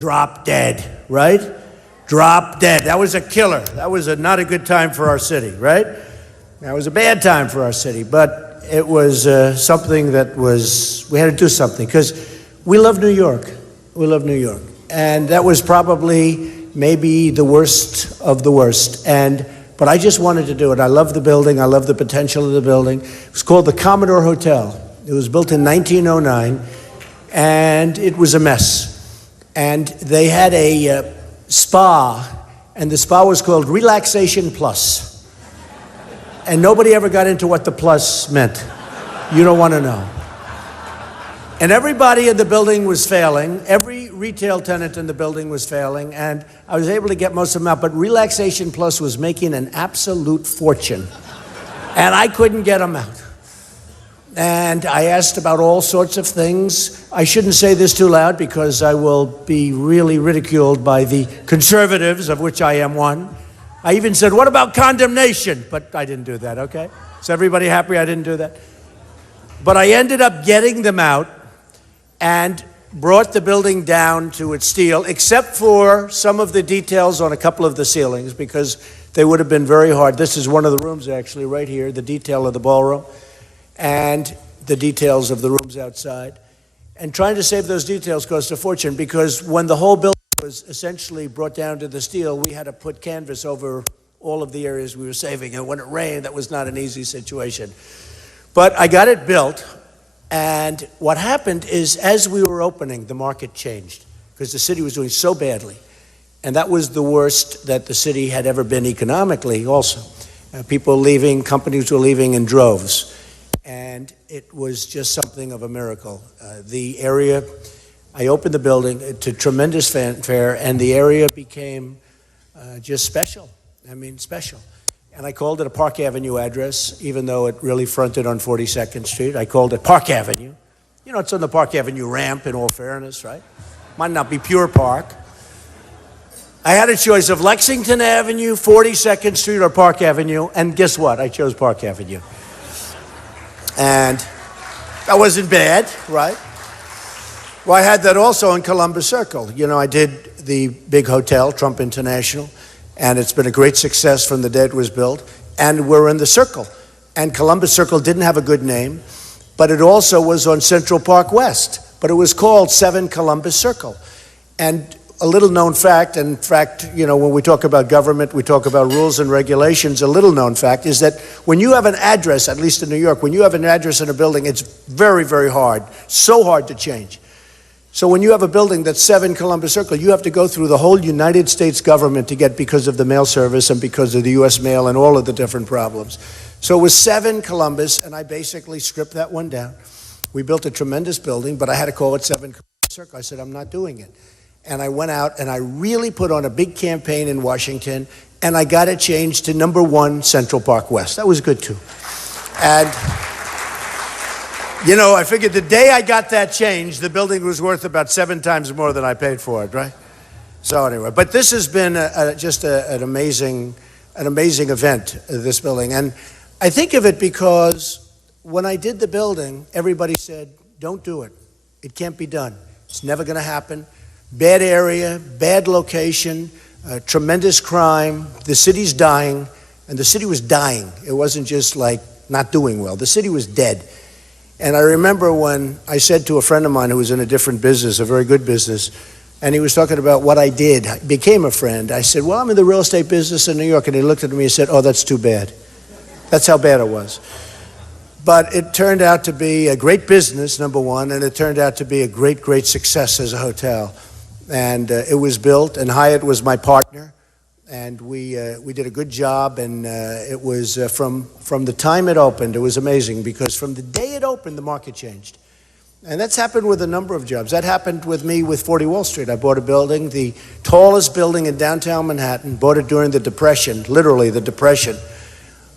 Drop dead, right? Drop dead. That was a killer. That was not a good time for our city, right? That was a bad time for our city, but it was something that we had to do something because we love New York. We love New York. And that was probably maybe the worst of the worst. But I just wanted to do it. I love the building. I love the potential of the building. It was called the Commodore Hotel. It was built in 1909, and it was a mess. And they had a spa, and the spa was called Relaxation Plus. And nobody ever got into what the plus meant. You don't want to know. And everybody in the building was failing. Every retail tenant in the building was failing, and I was able to get most of them out, but Relaxation Plus was making an absolute fortune. And I couldn't get them out. And I asked about all sorts of things. I shouldn't say this too loud because I will be really ridiculed by the conservatives, of which I am one. I even said, what about condemnation? But I didn't do that, okay? Is everybody happy I didn't do that? But I ended up getting them out and brought the building down to its steel, except for some of the details on a couple of the ceilings, because they would have been very hard. This is one of the rooms, actually, right here, the detail of the ballroom, and the details of the rooms outside. And trying to save those details cost a fortune, because when the whole building was essentially brought down to the steel, we had to put canvas over all of the areas we were saving. And when it rained, that was not an easy situation. But I got it built, and what happened is, as we were opening, the market changed, because the city was doing so badly. And that was the worst that the city had ever been economically also. People leaving, companies were leaving in droves. And it was just something of a miracle. The area, I opened the building to tremendous fanfare, and the area became just special. I mean, special. And I called it a Park Avenue address, even though it really fronted on 42nd Street. I called it Park Avenue. You know, it's on the Park Avenue ramp, in all fairness, right? Might not be pure park. I had a choice of Lexington Avenue, 42nd Street, or Park Avenue, and guess what? I chose Park Avenue. And that wasn't bad, right? Well, I had that also in Columbus Circle. You know, I did the big hotel, Trump International, and it's been a great success from the day it was built. And we're in the Circle. And Columbus Circle didn't have a good name, but it also was on Central Park West. But it was called 7 Columbus Circle. And a little known fact, in fact, you know, when we talk about government, we talk about rules and regulations, a little known fact is that when you have an address, at least in New York, when you have an address in a building, it's very, very hard, so hard to change. So when you have a building that's 7 Columbus Circle, you have to go through the whole United States government to get, because of the mail service and because of the U.S. mail and all of the different problems. So it was 7 Columbus, and I basically stripped that one down. We built a tremendous building, but I had to call it 7 Columbus Circle. I said, I'm not doing it. And I went out and I really put on a big campaign in Washington, and I got it changed to number 1 Central Park West. That was good too. And, you know, I figured the day I got that changed, the building was worth about 7 times more than I paid for it, right? So anyway, but this has been just an amazing event, this building. And I think of it because when I did the building, everybody said, don't do it. It can't be done. It's never going to happen. Bad area, bad location, tremendous crime. The city's dying, and the city was dying. It wasn't just like not doing well. The city was dead. And I remember when I said to a friend of mine who was in a different business, a very good business, and he was talking about what I did, I became a friend. I said, well, I'm in the real estate business in New York. And he looked at me and said, oh, that's too bad. That's how bad it was. But it turned out to be a great business, number one, and it turned out to be a great, great success as a hotel. And it was built, and Hyatt was my partner, and we did a good job. And it was from the time it opened, it was amazing, because from the day it opened, the market changed. And that's happened with a number of jobs. That happened with me with 40 Wall Street. I bought a building, the tallest building in downtown Manhattan, bought it during the Depression, literally the Depression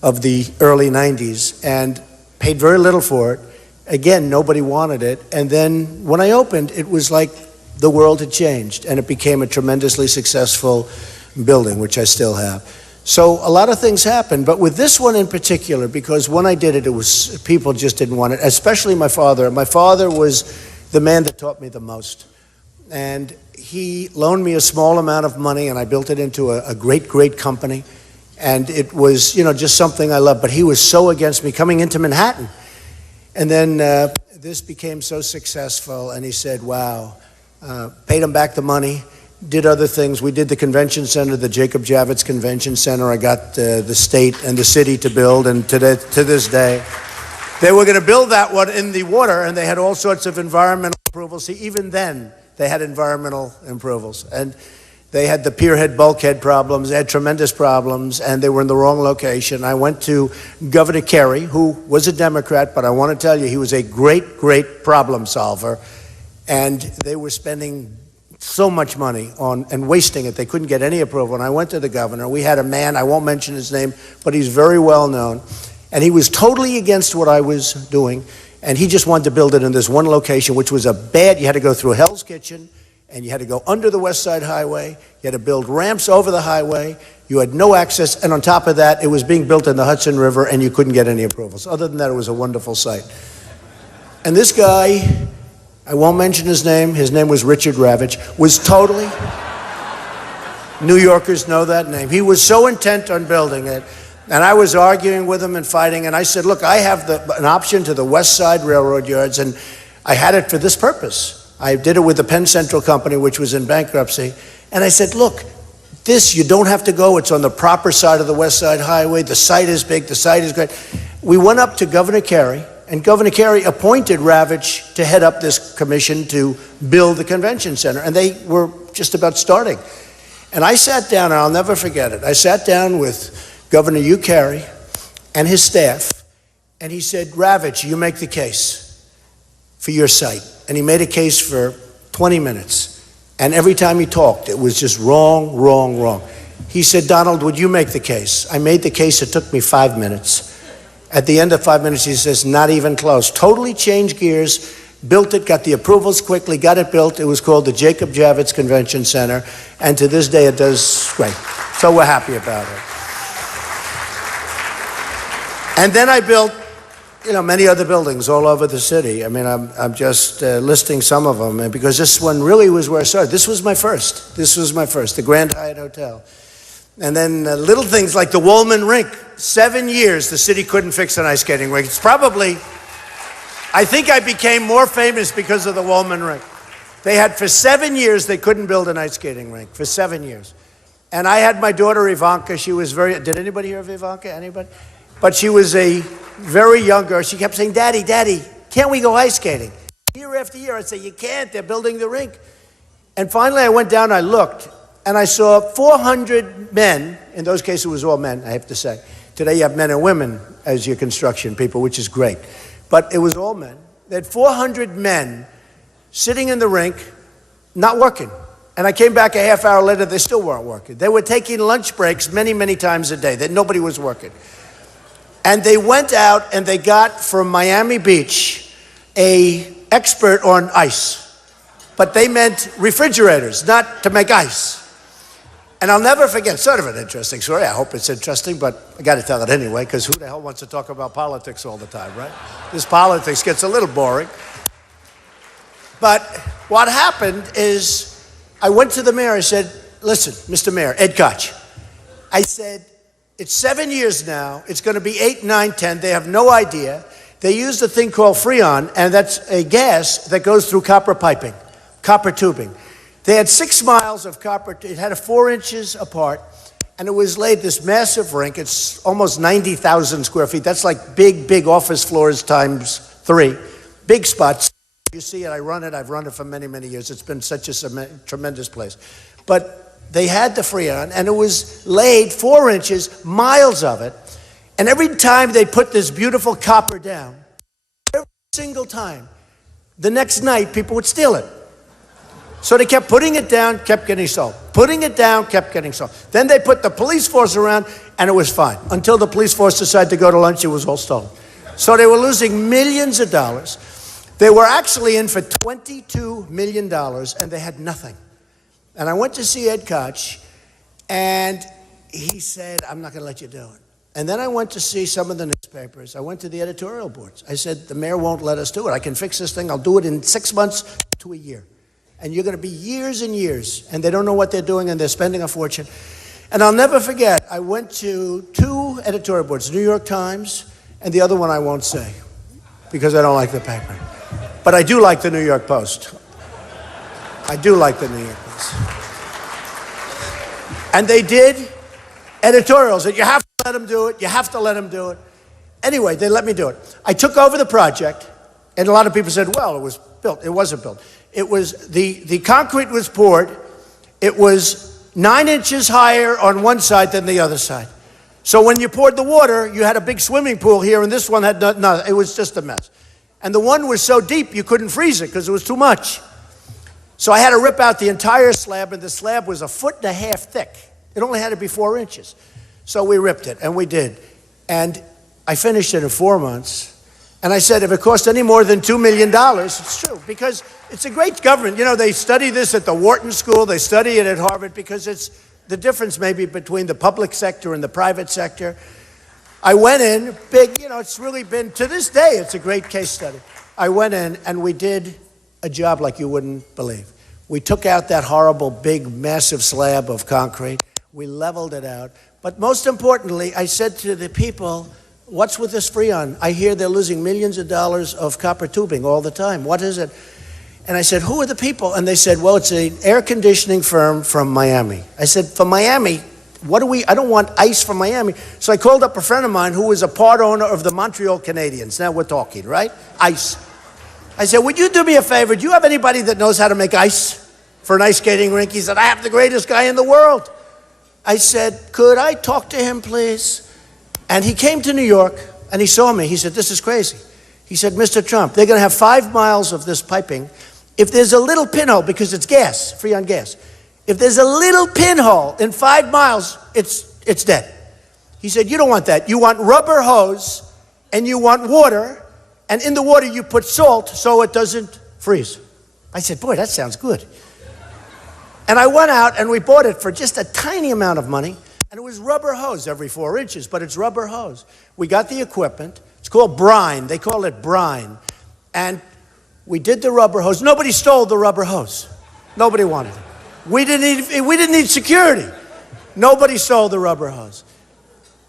of the early 90s, and paid very little for it. Again, nobody wanted it. And then when I opened, it was like the world had changed, and it became a tremendously successful building, which I still have. So a lot of things happened, but with this one in particular, because when I did it, it was, people just didn't want it, especially my father. My father was the man that taught me the most. And he loaned me a small amount of money, and I built it into a great, great company. And it was, just something I loved. But he was so against me coming into Manhattan. And then this became so successful, and he said, wow, paid him back the money, did other things. We did the convention center, the Jacob Javits Convention Center. I got the state and the city to build, and to this day. They were going to build that one in the water, and they had all sorts of environmental approvals. See, even then, they had environmental approvals. And they had the pierhead, bulkhead problems. They had tremendous problems, and they were in the wrong location. I went to Governor Kerry, who was a Democrat, but I want to tell you, he was a great, great problem solver. And they were spending so much money on and wasting it. They couldn't get any approval. And I went to the governor. We had a man, I won't mention his name, but he's very well known. And he was totally against what I was doing. And he just wanted to build it in this one location, which was you had to go through Hell's Kitchen, and you had to go under the West Side Highway. You had to build ramps over the highway. You had no access. And on top of that, it was being built in the Hudson River, and you couldn't get any approvals. Other than that, it was a wonderful site. And this guy, I won't mention his name was Richard Ravitch, was totally, New Yorkers know that name. He was so intent on building it. And I was arguing with him and fighting, and I said, look, I have an option to the West Side Railroad yards, and I had it for this purpose. I did it with the Penn Central Company, which was in bankruptcy. And I said, look, you don't have to go. It's on the proper side of the West Side Highway. The site is big. The site is great. We went up to Governor Kerry, and Governor Kerry appointed Ravitch to head up this commission to build the convention center. And they were just about starting. And I sat down, and I'll never forget it. I sat down with Governor Hugh Carey and his staff, and he said, Ravitch, you make the case for your site. And he made a case for 20 minutes. And every time he talked, it was just wrong, wrong, wrong. He said, Donald, would you make the case? I made the case. It took me 5 minutes. At the end of 5 minutes, he says, not even close. Totally changed gears, built it, got the approvals quickly, got it built. It was called the Jacob Javits Convention Center. And to this day, it does great. So we're happy about it. And then I built, many other buildings all over the city. I mean, I'm just listing some of them, and because this one really was where I started. This was my first, the Grand Hyatt Hotel. And then little things like the Woolman Rink. 7 years, the city couldn't fix an ice skating rink. It's probably, I think I became more famous because of the Woolman Rink. They had, for 7 years, they couldn't build an ice skating rink, for 7 years. And I had my daughter Ivanka. She was did anybody hear of Ivanka? Anybody? But she was a very young girl. She kept saying, Daddy, Daddy, can't we go ice skating? Year after year, I'd say, you can't, they're building the rink. And finally I went down, I looked, and I saw 400 men. In those cases, it was all men, I have to say. Today you have men and women as your construction people, which is great. But it was all men. They had 400 men sitting in the rink, not working. And I came back a half hour later, they still weren't working. They were taking lunch breaks many, many times a day. That nobody was working. And they went out and they got from Miami Beach an expert on ice. But they meant refrigerators, not to make ice. And I'll never forget, sort of an interesting story. I hope it's interesting, but I got to tell it anyway, because who the hell wants to talk about politics all the time, right? This politics gets a little boring. But what happened is I went to the mayor. I said, listen, Mr. Mayor, Ed Koch. I said, it's 7 years now. It's going to be 8, 9, 10. They have no idea. They use a thing called Freon, and that's a gas that goes through copper piping, copper tubing. They had 6 miles of copper. It had 4 inches apart, and it was laid this massive rink. It's almost 90,000 square feet. That's like big, big office floors times 3. Big spots. You see it. I run it. I've run it for many, many years. It's been such a tremendous place. But they had the Freon, and it was laid 4 inches, miles of it. And every time they put this beautiful copper down, every single time, the next night, people would steal it. So they kept putting it down, kept getting sold. Putting it down, kept getting sold. Then they put the police force around, and it was fine. Until the police force decided to go to lunch, it was all stolen. So they were losing millions of dollars. They were actually in for $22 million, and they had nothing. And I went to see Ed Koch, and he said, I'm not going to let you do it. And then I went to see some of the newspapers. I went to the editorial boards. I said, the mayor won't let us do it. I can fix this thing. I'll do it in 6 months to a year. And you're going to be years and years, and they don't know what they're doing, and they're spending a fortune. And I'll never forget, I went to 2 editorial boards, New York Times, and the other one I won't say, because I don't like the paper. But I do like the New York Post. I do like the New York Post. And they did editorials that you have to let them do it, you have to let them do it. Anyway, they let me do it. I took over the project, and a lot of people said, well, it was built. It wasn't built. It was, the concrete was poured. It was 9 inches higher on one side than the other side. So when you poured the water, you had a big swimming pool here, and this one had nothing. It was just a mess. And the one was so deep, you couldn't freeze it because it was too much. So I had to rip out the entire slab, and the slab was 1.5 feet thick. It only had to be 4 inches. So we ripped it, and we did. And I finished it in 4 months. And I said, if it cost any more than $2 million, it's true, because it's a great government. You know, they study this at the Wharton School, they study it at Harvard, because it's the difference maybe between the public sector and the private sector. I went in, big, you know, it's really been, to this day, it's a great case study. I went in, and we did a job like you wouldn't believe. We took out that horrible, big, massive slab of concrete. We leveled it out. But most importantly, I said to the people, what's with this Freon? I hear they're losing millions of dollars of copper tubing all the time. What is it? And I said, who are the people? And they said, well, it's an air conditioning firm from Miami. I said, from Miami? I don't want ice from Miami. So I called up a friend of mine who was a part owner of the Montreal Canadiens. Now we're talking, right? Ice. I said, would you do me a favor? Do you have anybody that knows how to make ice for an ice skating rink? He said, I have the greatest guy in the world. I said, could I talk to him, please? And he came to New York, and he saw me. He said, this is crazy. He said, Mr. Trump, they're going to have 5 miles of this piping. If there's a little pinhole, because it's gas, Freon gas, if there's a little pinhole in 5 miles, it's dead. He said, you don't want that. You want rubber hose, and you want water, and in the water you put salt so it doesn't freeze. I said, boy, that sounds good. And I went out, and we bought it for just a tiny amount of money. And it was rubber hose every 4 inches, but it's rubber hose. We got the equipment. It's called brine. They call it brine. And we did the rubber hose. Nobody stole the rubber hose. Nobody wanted it. We didn't need security. Nobody stole the rubber hose.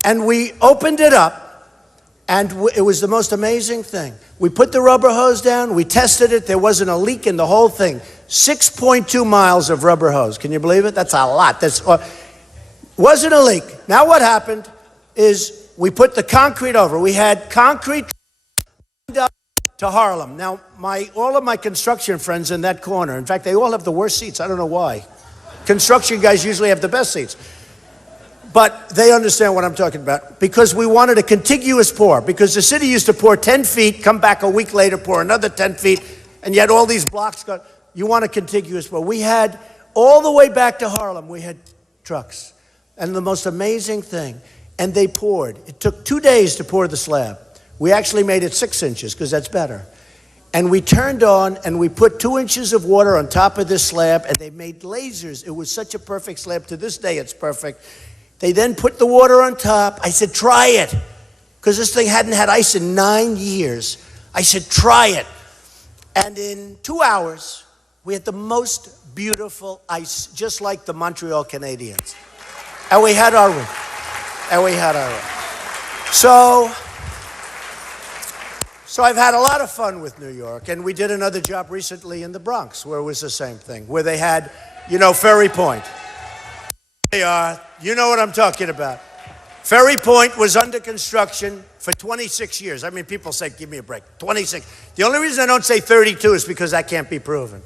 And we opened it up, and it was the most amazing thing. We put the rubber hose down. We tested it. There wasn't a leak in the whole thing. 6.2 miles of rubber hose. Can you believe it? That's a lot. Wasn't a leak. Now what happened is we put the concrete over. We had concrete to Harlem. Now, all of my construction friends in that corner, in fact, they all have the worst seats. I don't know why. Construction guys usually have the best seats. But they understand what I'm talking about, because we wanted a contiguous pour, because the city used to pour 10 feet, come back a week later, pour another 10 feet, and yet all these blocks go. You want a contiguous pour. We had, all the way back to Harlem, we had trucks. And the most amazing thing, and they poured. It took 2 days to pour the slab. We actually made it 6 inches, because that's better. And we turned on, and we put 2 inches of water on top of this slab, and they made lasers. It was such a perfect slab. To this day, it's perfect. They then put the water on top. I said, try it, because this thing hadn't had ice in 9 years. I said, try it. And in 2 hours, we had the most beautiful ice, just like the Montreal Canadiens. And we had our room. So I've had a lot of fun with New York. And we did another job recently in the Bronx, where it was the same thing, where they had, Ferry Point. They are, you know what I'm talking about. Ferry Point was under construction for 26 years. I mean, people say, give me a break. 26. The only reason I don't say 32 is because that can't be proven.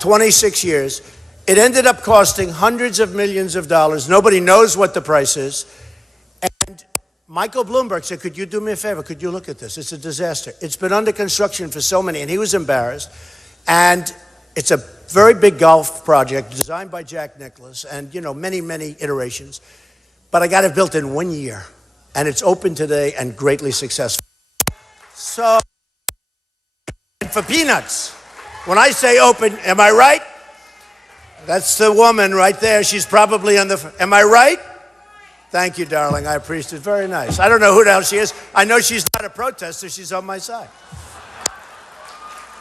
26 years. It ended up costing hundreds of millions of dollars. Nobody knows what the price is. And Michael Bloomberg said, could you do me a favor? Could you look at this? It's a disaster. It's been under construction for so many, and he was embarrassed. And it's a very big golf project designed by Jack Nicklaus, and, many, many iterations. But I got it built in 1 year, and it's open today and greatly successful. So, for peanuts, when I say open, am I right? That's the woman right there. She's probably on the, am I right? Thank you, darling. I appreciate it. Very nice. I don't know who the hell she is. I know she's not a protester. She's on my side.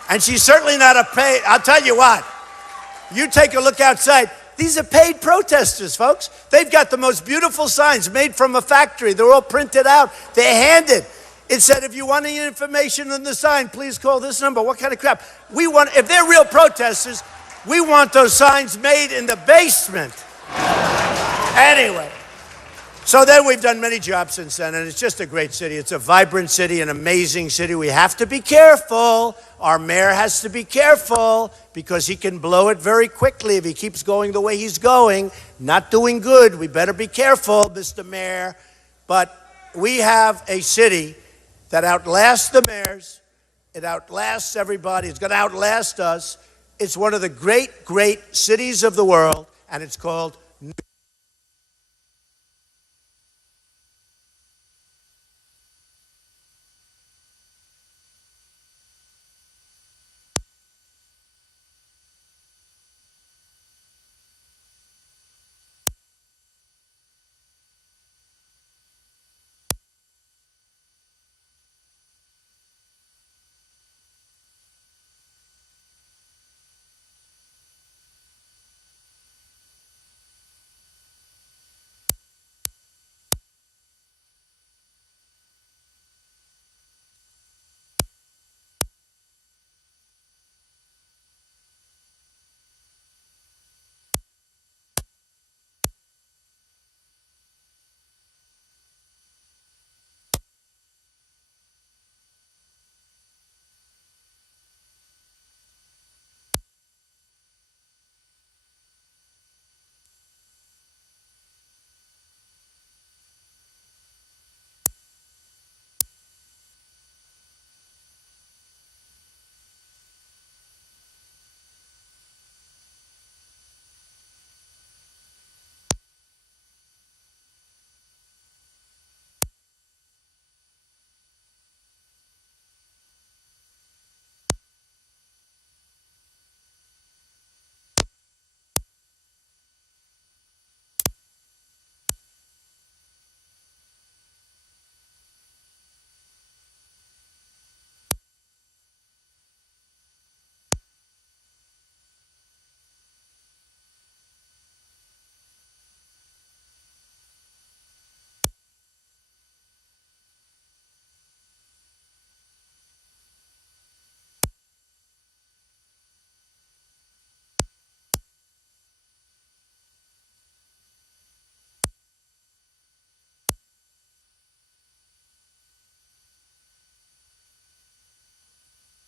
And she's certainly not a paid, I'll tell you what, You take a look outside. These are paid protesters, folks. They've got the most beautiful signs made from a factory. They're all printed out. They're handed. It said, if you want any information on the sign, please call this number. What kind of crap? If they're real protesters, we want those signs made in the basement. Anyway, so then we've done many jobs since then, and it's just a great city. It's a vibrant city, an amazing city. We have to be careful. Our mayor has to be careful because he can blow it very quickly if he keeps going the way he's going. Not doing good. We better be careful, Mr. Mayor. But we have a city that outlasts the mayors. It outlasts everybody. It's going to outlast us. It's one of the great, great cities of the world, and it's called New York.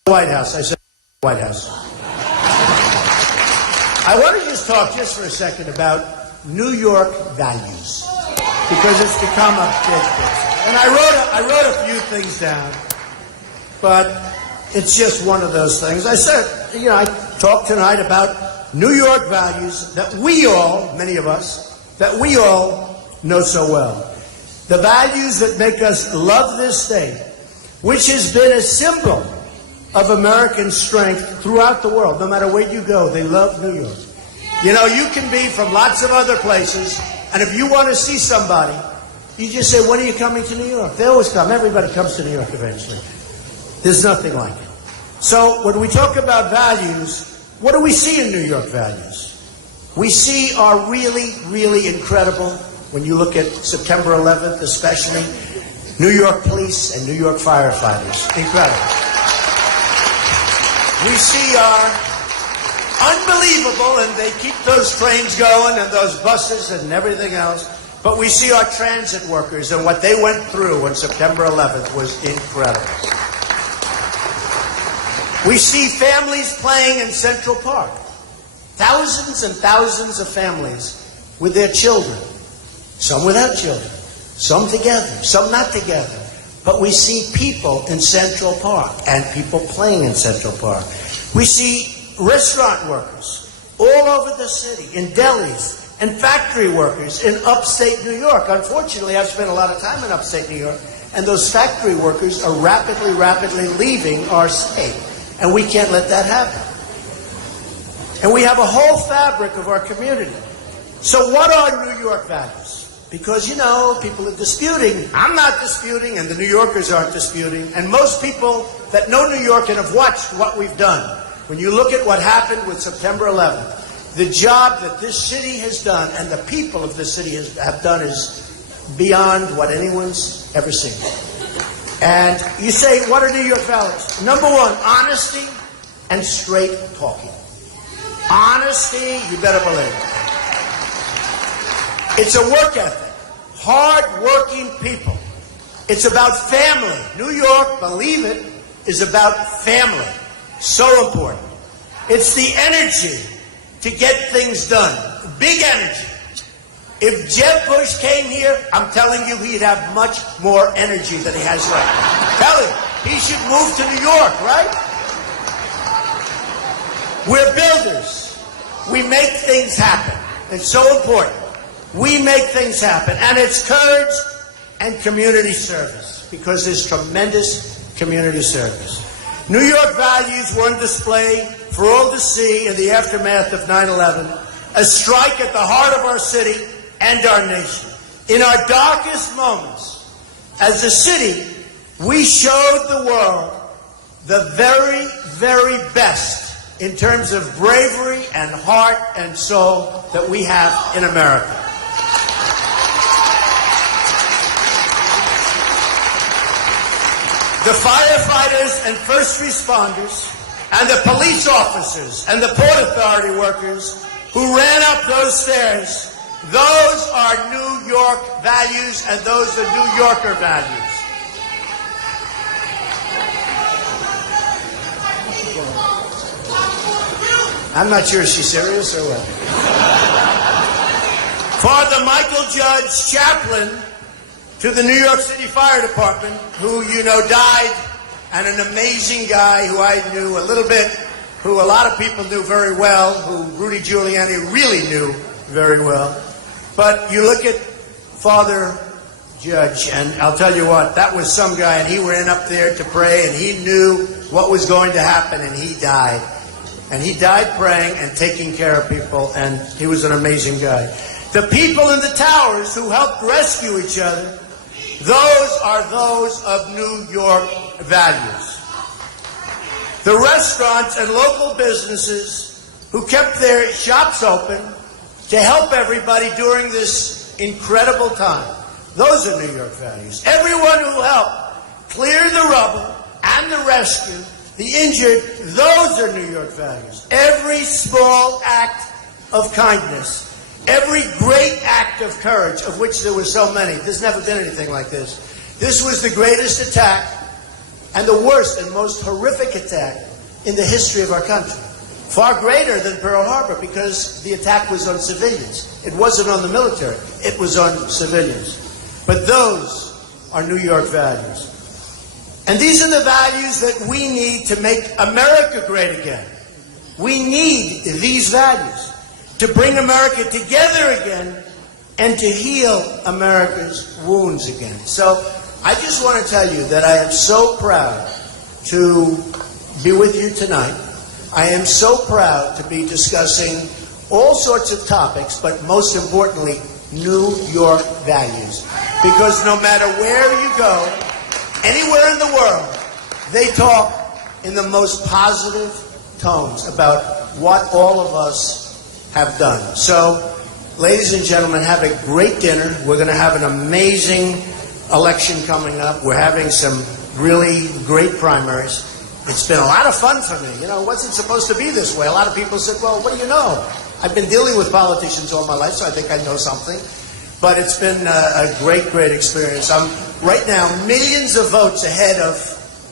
White House. I said White House. I want to just talk just for a second about New York values because it's become a big thing. And I wrote a few things down, but it's just one of those things. I said, I talked tonight about New York values that we all, many of us, that we all know so well. The values that make us love this state, which has been a symbol of American strength throughout the world. No matter where you go, they love New York. You can be from lots of other places, and if you want to see somebody, you just say, when are you coming to New York? They always come. Everybody comes to New York eventually. There's nothing like it. So when we talk about values, what do we see in New York values? We see are really, really incredible. When you look at September 11th especially, New York police and New York firefighters. Incredible. We see are unbelievable, and they keep those trains going and those buses and everything else. But we see our transit workers, and what they went through on September 11th was incredible. We see families playing in Central Park. Thousands and thousands of families with their children. Some without children. Some together. Some not together. But we see people in Central Park and people playing in Central Park. We see restaurant workers all over the city, in delis, and factory workers in upstate New York. Unfortunately, I've spent a lot of time in upstate New York, and those factory workers are rapidly leaving our state. And we can't let that happen. And we have a whole fabric of our community. So what are New York values? Because, people are disputing. I'm not disputing, and the New Yorkers aren't disputing. And most people that know New York and have watched what we've done, when you look at what happened with September 11th, The job that this city has done and the people of this city have done is beyond what anyone's ever seen. And you say, what are New York values? Number one, honesty and straight talking. Honesty, you better believe it. It's a work ethic. Hard-working people. It's about family. New York, believe it, is about family. So important. It's the energy to get things done. Big energy. If Jeb Bush came here, I'm telling you, he'd have much more energy than he has right now. Tell him, he should move to New York, right? We're builders. We make things happen. It's so important. We make things happen. And it's courage and community service, because there's tremendous community service. New York values were on display for all to see in the aftermath of 9/11, a strike at the heart of our city and our nation. In our darkest moments, as a city, we showed the world the very, very best in terms of bravery and heart and soul that we have in America. The firefighters and first responders and the police officers and the Port Authority workers who ran up those stairs, those are New York values, and those are New Yorker values. I'm not sure, is she serious or what? Father Michael Judge, chaplain to the New York City Fire Department, who you know died, and an amazing guy who I knew a little bit, who a lot of people knew very well, who Rudy Giuliani really knew very well. But you look at Father Judge, and I'll tell you what, that was some guy, and he ran up there to pray, and he knew what was going to happen, and he died. And he died praying and taking care of people, and he was an amazing guy. The people in the towers who helped rescue each other, those are those of New York values. The restaurants and local businesses who kept their shops open to help everybody during this incredible time, those are New York values. Everyone who helped clear the rubble and the rescue, the injured, those are New York values. Every small act of kindness, every great act of courage, of which there were so many. There's never been anything like this. This was the greatest attack and the worst and most horrific attack in the history of our country. Far greater than Pearl Harbor, because the attack was on civilians. It wasn't on the military. It was on civilians. But those are New York values. And these are the values that we need to make America great again. We need these values to bring America together again and to heal America's wounds again. So I just want to tell you that I am so proud to be with you tonight. I am so proud to be discussing all sorts of topics, but most importantly, New York values. Because no matter where you go, anywhere in the world, they talk in the most positive tones about what all of us have done. So, ladies and gentlemen, have a great dinner. We're going to have an amazing election coming up. We're having some really great primaries. It's been a lot of fun for me. You know, it wasn't supposed to be this way. A lot of people said, well, what do you know? I've been dealing with politicians all my life, so I think I know something. But it's been a great, great experience. I'm right now millions of votes ahead of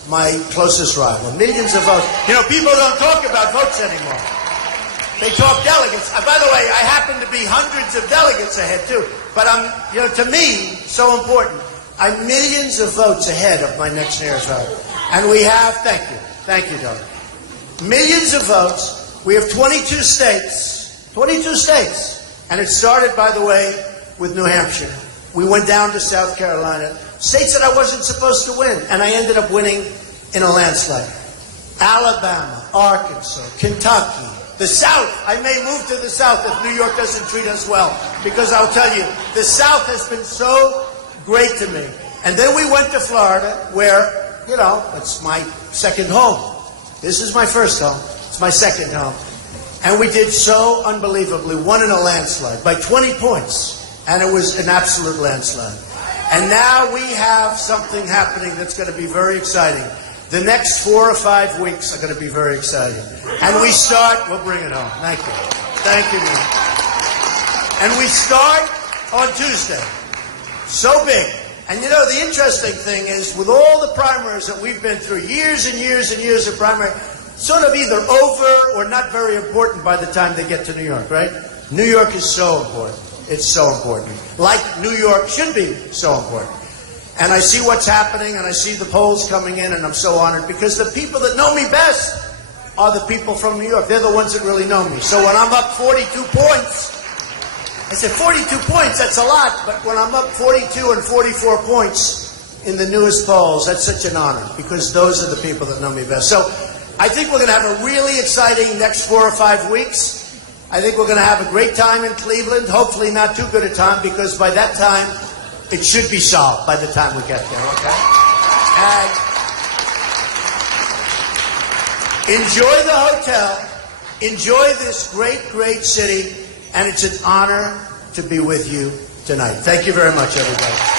my closest rival. Millions of votes. You know, people don't talk about votes anymore. They talk delegates. By the way, I happen to be hundreds of delegates ahead, too. But to me, so important. I'm millions of votes ahead of my next nearest rival. And we have, thank you, Doug. Millions of votes. We have 22 states. 22 states. And it started, by the way, with New Hampshire. We went down to South Carolina. States that I wasn't supposed to win. And I ended up winning in a landslide. Alabama, Arkansas, Kentucky, the South. I may move to the South if New York doesn't treat us well. Because I'll tell you, the South has been so great to me. And then we went to Florida, where, you know, it's my second home. This is my first home. It's my second home. And we did so unbelievably, won in a landslide by 20 points. And it was an absolute landslide. And now we have something happening that's going to be very exciting. The next 4 or 5 weeks are going to be very exciting. And we start, we'll bring it home. Thank you. Thank you, man. And we start on Tuesday. So big. And you know, the interesting thing is, with all the primaries that we've been through, years and years and years of primary, sort of either over or not very important by the time they get to New York, right? New York is so important. It's so important. Like New York should be so important. And I see what's happening, and I see the polls coming in, and I'm so honored, because the people that know me best are the people from New York. They're the ones that really know me. So when I'm up 42 points, I said 42 points, that's a lot, but when I'm up 42 and 44 points in the newest polls, that's such an honor, because those are the people that know me best. So I think we're going to have a really exciting next 4 or 5 weeks. I think we're going to have a great time in Cleveland, hopefully not too good a time, because by that time, it should be solved by the time we get there, okay? And enjoy the hotel, enjoy this great, great city, and it's an honor to be with you tonight. Thank you very much, everybody.